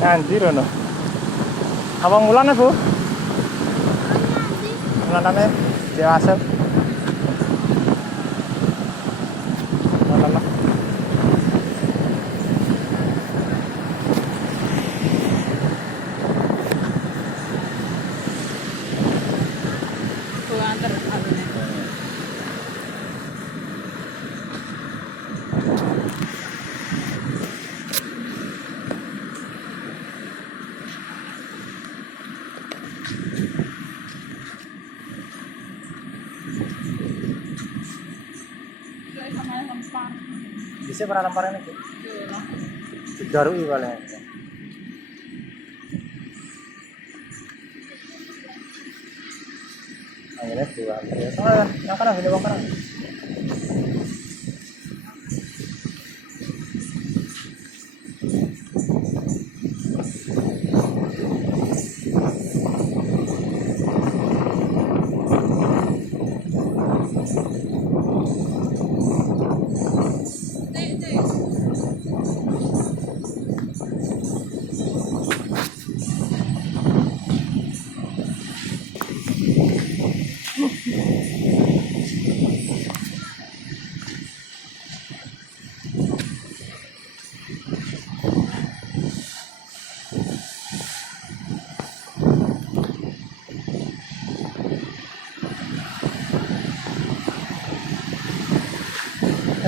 Anjir ono. Abang Wulan ya, Bu? Wulan ane dewasa. Lala. Tuh antar alunnya. Sama lempar. Bisa pernah lempar ini, Bu? Tuh. Digarui paling. Akhirnya dua. Ya, sama yang kanan, ini bang kanan.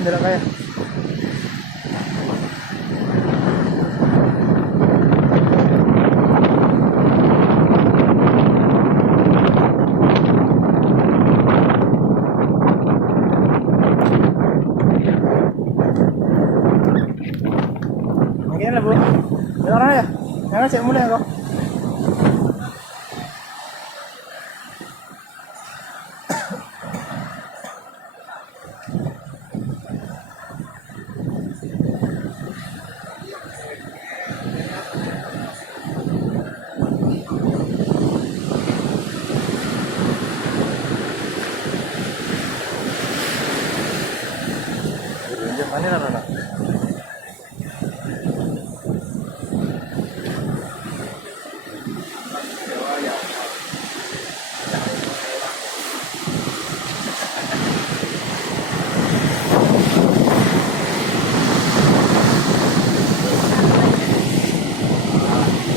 Ambil apa ya? Mungkin lah, Bu. Ya orang ya? Yang cek mulai kok. Mana lah, Rana?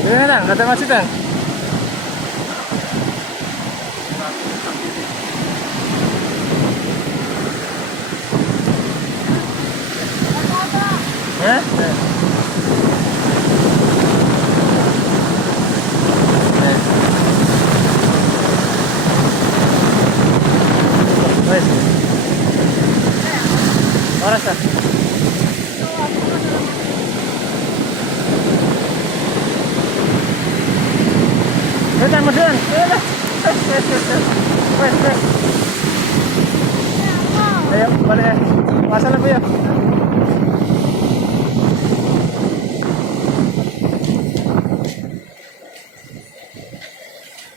Ini kan, kata masjid kan? Ya? Wes. Ora sa. Kita kemudian. Wes. Ayo, balik. Masalah Bu ya.